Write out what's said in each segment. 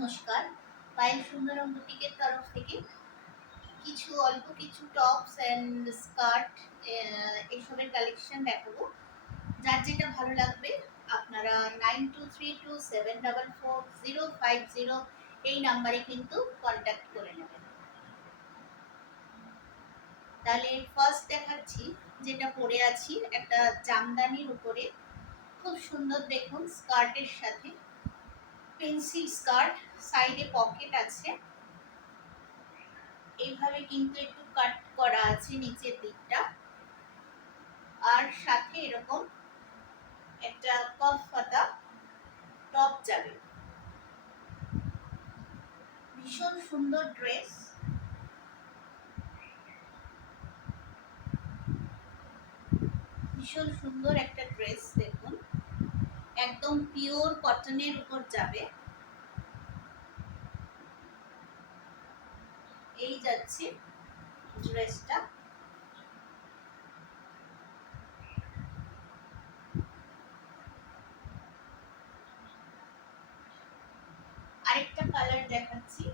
নমস্কার। পায়েল সুন্দরম বুটিকের তরফ থেকে অল্প কিছু টপস অ্যান্ড স্কার্ট এসবের কালেকশন দেখাবো। যার যেটা ভালো লাগবে আপনারা 9232744050 এই নাম্বারে কিন্তু কন্ট্যাক্ট করে নেবেন। তাহলে ফার্স্ট দেখাচ্ছি যেটা পরে আছি, একটা জামদানির উপরে খুব সুন্দর দেখুন স্কার্টের সাথে পেন্সিল স্কার্ট, সাইডে পকেট আছে, এইভাবে কিন্তু একটু কাট করা আছে নিচের দিকটা, আর সাথে এরকম একটা কফ পাতা টপ যাবে। ভীষণ সুন্দর ড্রেস, ভীষণ সুন্দর একটা ড্রেস দেখুন, একদম পিওর কটনের উপর যাবে। এই যাচ্ছে ড্রেসটা। আরেকটা কালার দেখাচ্ছি,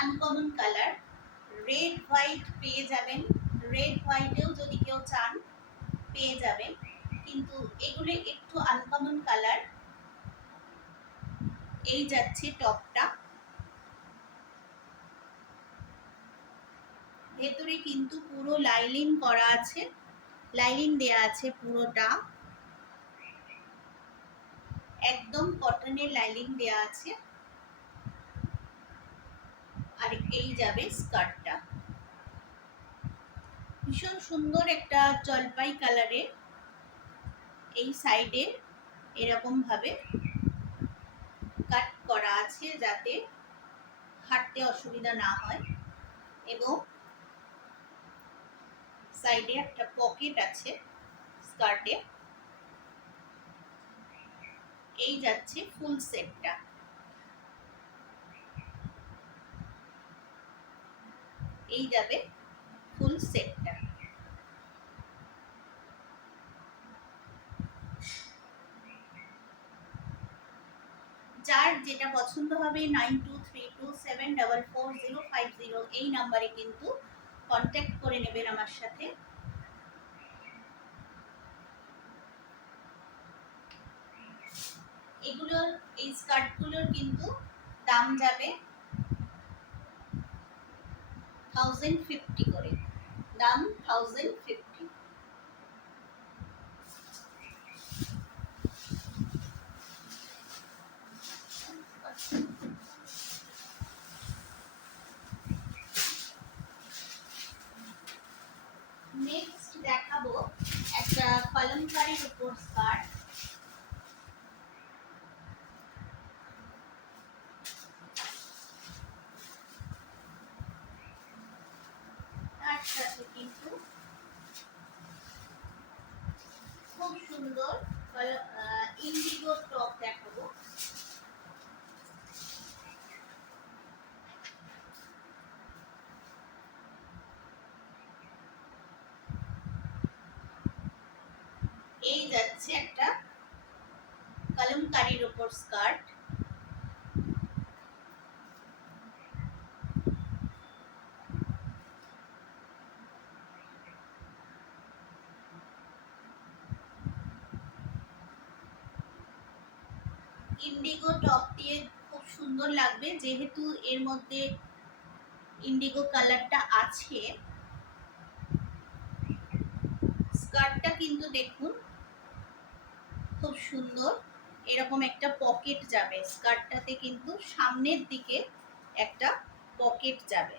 আনকমন কালার, রেড হোয়াইট পেয়ে যাবেন। রেড হোয়াইটেও যদি কেউ চান পেয়ে যাবেন, কিন্তু এগুলো একটু আনকমন কালার। এই যাচ্ছে টপটা, ভেতরে কিন্তু পুরো লাইলিং করা আছে, লাইলিং দেয়া আছে পুরোটা, একদম কটনের লাইলিং দেয়া আছে। আর এই যাবে স্কার্টটা, ভীষণ সুন্দর একটা জলপাই কালারে, এই সাইডে এরকম ভাবে কাট করা আছে যাতে হাঁটতে অসুবিধা না হয়, এবং সাইডে একটা পকেট আছে স্কার্টে। এই যাচ্ছে ফুল সেটটা, এই যাবে ফুল সেটটা। যার যেটা পছন্দ হবে 9232744050 এই নাম্বারে কিন্তু কন্ট্যাক্ট করে নেবেন আমার সাথে। এগুলোর, এই স্কার্টগুলোর কিন্তু দাম যাবে 1050 করে, দাম 1050। নেক্সট দেখাবো একটা কলমকারীর উপর স্কার্ট। তার সাথে কিন্তু খুব সুন্দর ইন্ডিগো টপ দেখাবো। এই যাচ্ছে একটা কলমকারীর উপর স্কার্ট, ইন্ডিগো টপ দিয়ে খুব সুন্দর লাগবে, যেহেতু এর মধ্যে ইন্ডিগো কালারটা আছে। স্কার্টটা কিন্তু দেখুন খুব সুন্দর, এরকম একটা পকেট যাবে স্কার্টটাতে, কিন্তু সামনের দিকে একটা পকেট যাবে।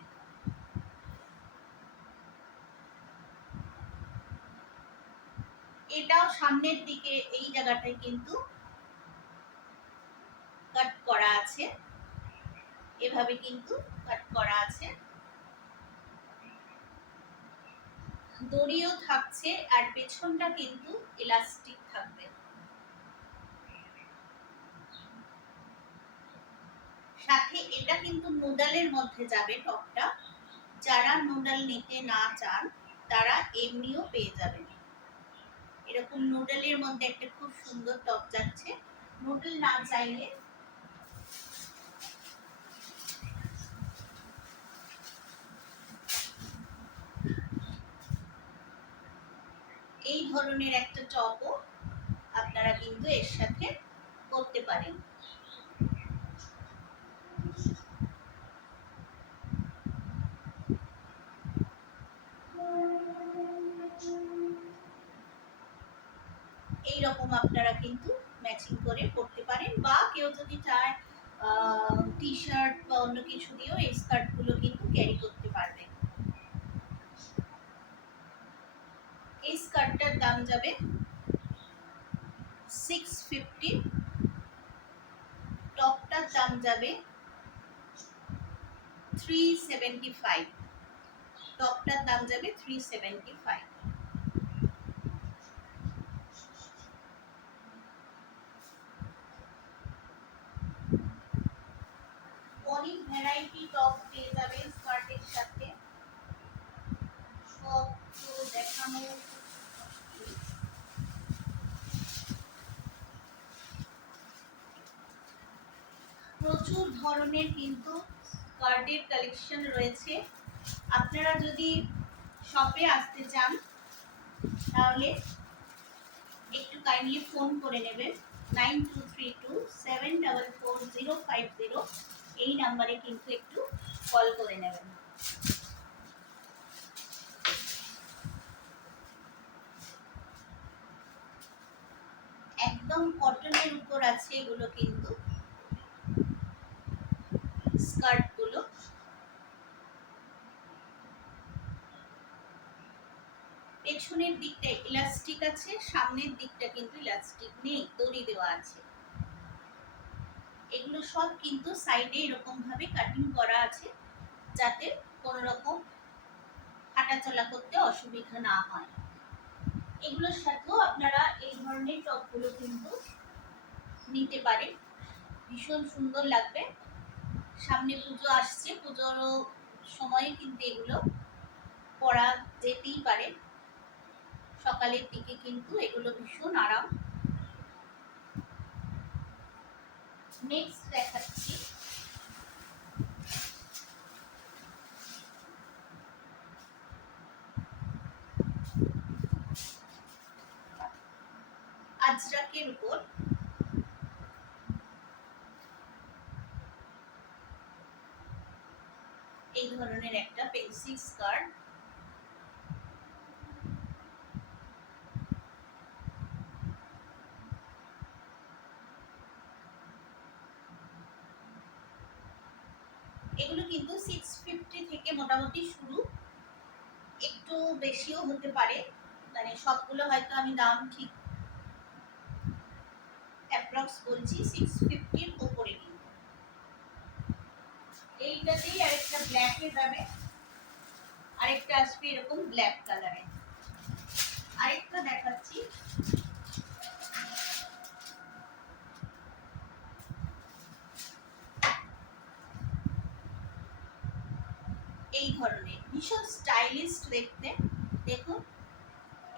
এটাও সামনের দিকে এই জায়গাটায় কিন্তু কাট করা আছে, এভাবে কিন্তু কাট করা আছে। দড়িও থাকছে আর পেছনটা কিন্তু ইলাস্টিক থাকবে। সাথে এটা কিন্তু নুডলের মধ্যে যাবে টপটা। যারা নুডল নিতে না চান তারা এমনিও পেয়ে যাবেন। এরকম নুডলের মধ্যে একটা খুব সুন্দর টপ যাচ্ছে। নুডল না চাইলে এই ধরনের একটা টপও আপনারা কিন্তু এর সাথে করতে পারেন। এইরকম আপনারা কিন্তু ম্যাচিং করে পরতে পারেন, বা কেউ যদি চায় টি শার্ট বা অন্য কিছু দিয়েও এই স্কার্ট গুলো কিন্তু ক্যারি করতে পারবেন। এই স্কার্টটার দাম যাবে 650, টপটার দাম যাবে 375, টপটার দাম যাবে 375। অনেক ভ্যারাইটি টপ পেয়ে যাবেন স্কার্টের সাথে, সব তো দেখানো প্রচুর ধরনের কিন্তু স্কার্টের কালেকশন রয়েছে। আপনারা যদি শপে আসতে চান তাহলে একটু কাইন্ডলি ফোন করে নেবেন 9232744050, এই নাম্বারে কিন্তু একটু কল করে নেবেন। একদম কটনের উপর আছে এগুলো কিন্তু স্কার্ট গুলো। পেছনের দিকটা ইলাস্টিক আছে, সামনের দিকটা কিন্তু ইলাস্টিক নেই, দড়ি দেওয়া আছে। এগুলো সব কিন্তু সাইডে এরকম ভাবে কাটিং করা আছে যাতে কোনো রকম হাঁটাচলা করতে অসুবিধা না হয়। এগুলোর সাথেও আপনারা এই ধরনের টপগুলো কিন্তু নিতে পারেন, ভীষণ সুন্দর লাগবে। সামনে পুজো আসছে, পুজোর সময় কিন্তু এগুলো পরা যেতেই পারে। সকালের দিকে কিন্তু এগুলো ভীষণ আরাম। নেক্সট দেখাচ্ছি আজরাকের উপর এই ধরনের একটা পেন্সিল স্কার্ট। এগুলো কিন্তু 650 থেকে মোটামুটি শুরু, একটু বেশিও হতে পারে, মানে সবগুলো হয়তো আমি দাম ঠিক অ্যাপ্রক্স বলছি 650-র উপরে। কিন্তু এইটাতেই আরেকটা ব্ল্যাকে যাবে, আরেকটা আসবে এরকম ব্ল্যাক কালারে। আরেকটা দেখাচ্ছি এই ধরনের, ভীষণ স্টাইলিশ দেখতে। দেখুন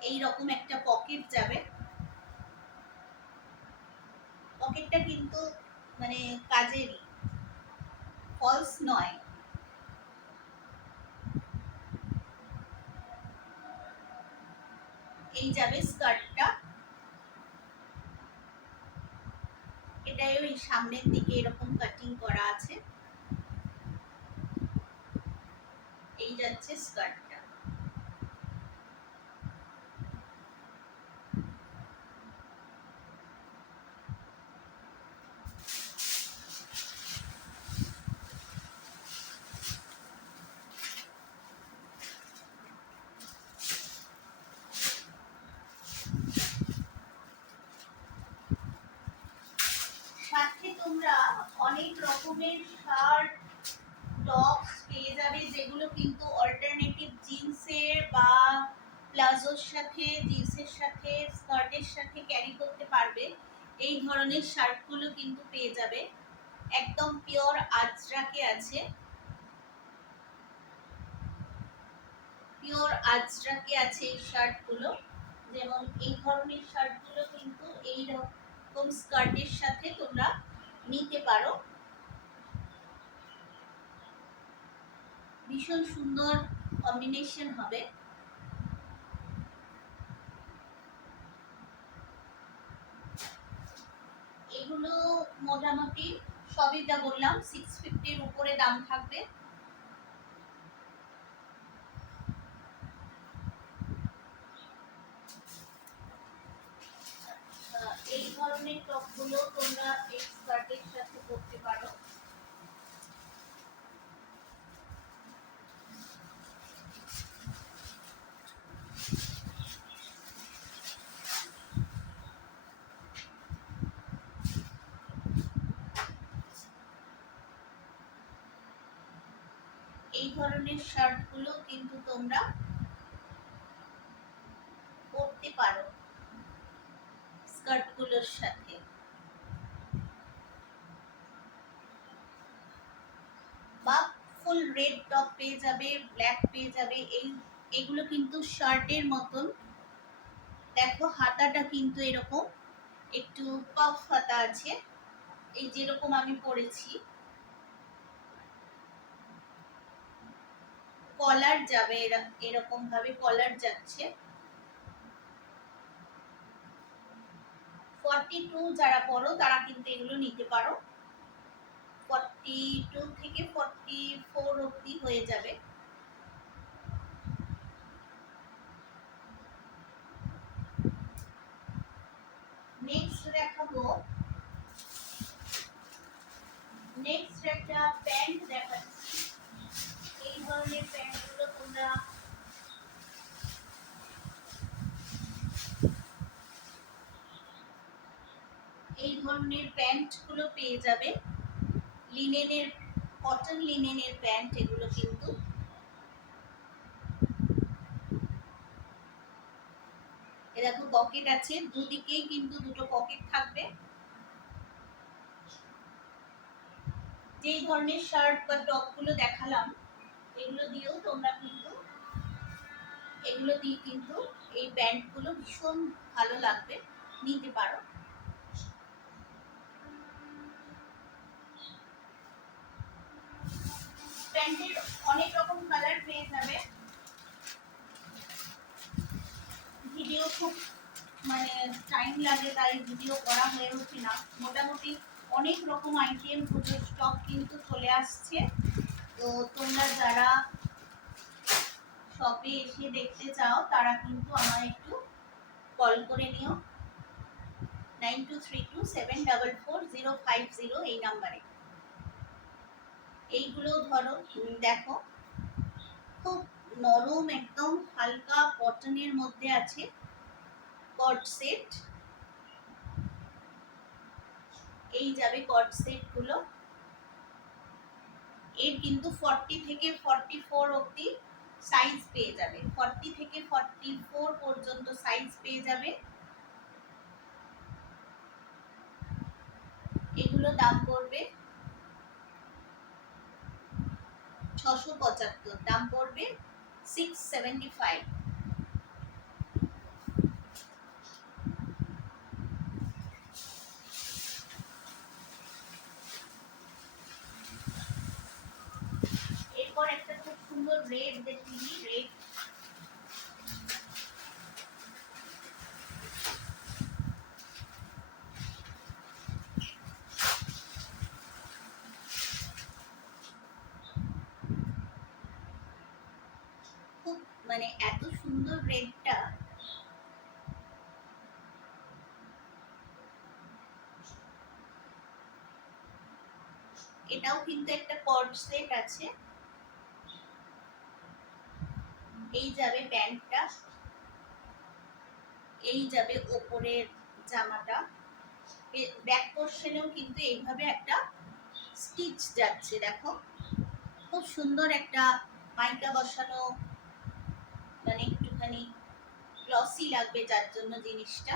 এইরকম একটা পকেট যাবে, পকেটটা কিন্তু মানে কাজেরই, ফলস নয়। এই যাবে স্কার্টটা, এটাই ওই সামনের দিকে এরকম কাটিং করা আছে। এই যাচ্ছে স্কার্টটা। সাথে তোমরা অনেক রকমের শার্ট টপস পেয়ে যাবে, যেগুলো কিন্তু অল্টারনেটিভ জিন্সের বা প্লাজোর সাথে, জিন্সের সাথে, স্কার্টের সাথে ক্যারি করতে পারবে এই ধরনের শার্টগুলো কিন্তু পেয়ে যাবে। একদম পিওর আজরাকে আছে, পিওর আজরাকে আছে এই শার্টগুলো। যেমন এই ধরনের শার্টগুলো কিন্তু এই রকম স্কার্টের সাথে তোমরা নিতে পারো। ভীষণ সুন্দর কম্বিনেশন হবে। এগুলো মোটামুটি সবই যা বললাম 650 উপরে দাম থাকবে। এই ধরনের টপগুলো তোমরা এই স্কার্টের সাথে পরতে পারো। এই ধরনের শার্টগুলো কিন্তু তোমরা পরতে পারো স্কার্টগুলোর সাথে। বা ফুল রেড টপ পেয়ে যাবে, ব্ল্যাক পেয়ে যাবে। এগুলো কিন্তু শার্টের মতন। দেখো হাতাটা কিন্তু এরকম একটু পাফ হাতা আছে, এই যেরকম আমি পরেছি। কলার যাবে, এরকম ভাবে কলার যাচ্ছে। 42 যারা পরো তারা কিন্তু এগুলো নিতে পারো। 42 থেকে 44 অবধি হয়ে যাবে। নেক্সট দেখাবো, নেক্সট একটা প্যান্ট দেখাচ্ছি। এই ধরনের প্যান্টগুলো তোমরা এই ধরনের প্যান্টগুলো পেয়ে যাবে। লিনেনের, কটন লিনেনের প্যান্ট এগুলো কিন্তু। এ দেখো পকেট আছে, দুদিকেই কিন্তু দুটো পকেট থাকবে। যেই ধরনের শার্ট বা টপ গুলো দেখালাম এগুলো দিয়েও তোমরা কিন্তু, এগুলো দিয়ে কিন্তু এই প্যান্ট গুলো ভীষণ ভালো লাগবে, নিতে পারো। প্যান্টের অনেক রকম কালার পেয়ে যাবে। ভিডিও খুব মানে টাইম লাগে, তাই ভিডিও করা হয়ে ওঠে না। মোটামুটি অনেক রকম আইটেম পুজোর স্টক কিন্তু চলে আসছে। তো তোমরা যারা শপে এসে দেখতে চাও তারা কিন্তু আমার একটু কল করে নিও 9232744050 এই নাম্বারে। এইগুলো ধরো, দেখো খুব নরম, একদম হালকা কটনের মধ্যে আছে। কট সেট, এই যাবে কট সেট গুলো। এর কিন্তু 40 থেকে 44 অবধি সাইজ পেয়ে যাবে। 40 থেকে 44 পর্যন্ত সাইজ পেয়ে যাবে। এগুলো দাম পড়বে 675, দাম পড়বে 675। এরপর একটা খুব সুন্দর রেড দেখিনি, রেড খুব মানে এত সুন্দর রেডটা। এটাও কিন্তু একটা কট সেট আছে। এই যাবে প্যান্টটা, এই যাবে ওপরের জামাটা। ব্যাক পোর্শনেও কিন্তু এইভাবে একটা স্টিচ যাচ্ছে, দেখো খুব সুন্দর একটা মাইকা বসানো, মানে একটুখানি গ্লসি লাগবে যার জন্য জিনিসটা।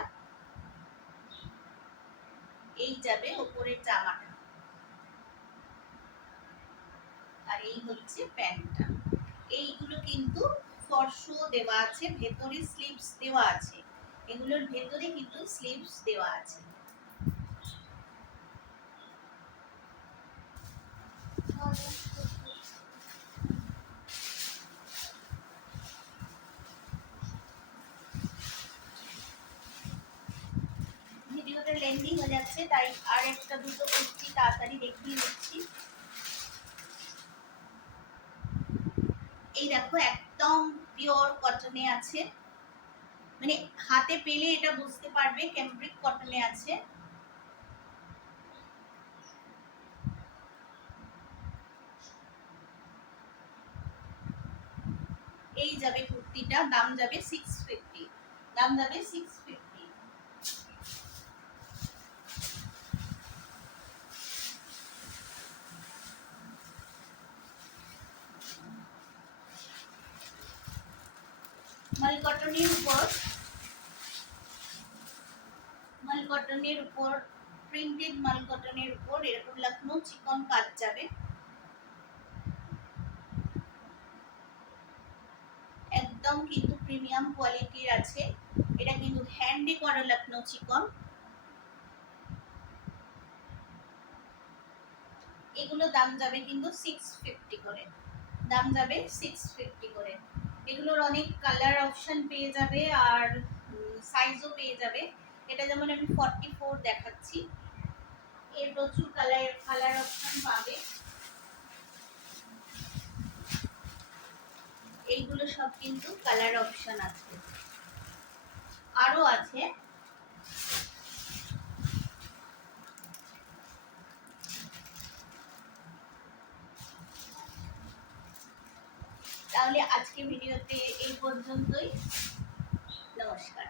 এই যাবে উপরের জামাটা, আর এই হচ্ছে প্যান্টটা। এইগুলো কিন্তু ফর্সো দেওয়া আছে, ভেতরে স্লিভস দেওয়া আছে, এগুলোর ভেতরে কিন্তু স্লিভস দেওয়া আছে। ভিডিওটা লেন্দি হয়ে যাচ্ছে, তাই আর একটা দুটো কুর্তি তাড়াতাড়ি দেখিয়ে দিচ্ছি। এই দেখো একদম পিওর কটনে আছে, মানে হাতে পেলে এটা বুঝতে পারবে ক্যাম্ব্রিক কটনে আছে। এই যাবে কুর্তিটা, দাম যাবে 650, দাম যাবে 650। মাল কটনের উপর, মাল কটনের উপর, প্রিন্টেড মাল কটনের উপর এরকম লখনৌ চিকন কাজ যাবে, একদম কিন্তু প্রিমিয়াম কোয়ালিটির আছে। এটা কিন্তু হ্যান্ডে করা লখনৌ চিকন। এগুলো দাম যাবে কিন্তু 650 করে, দাম যাবে 650 করে। এগুলোর অনেক কালার অপশন পেয়ে যাবে আর সাইজও পেয়ে যাবে। এটা যেমন আমি 44 দেখাচ্ছি, এর প্রচুর কালার অপশন পাবে। এইগুলো সব কিন্তু কালার অপশন আছে, আরো আছে। তাহলে আজকে ভিডিওতে এই পর্যন্তই, নমস্কার।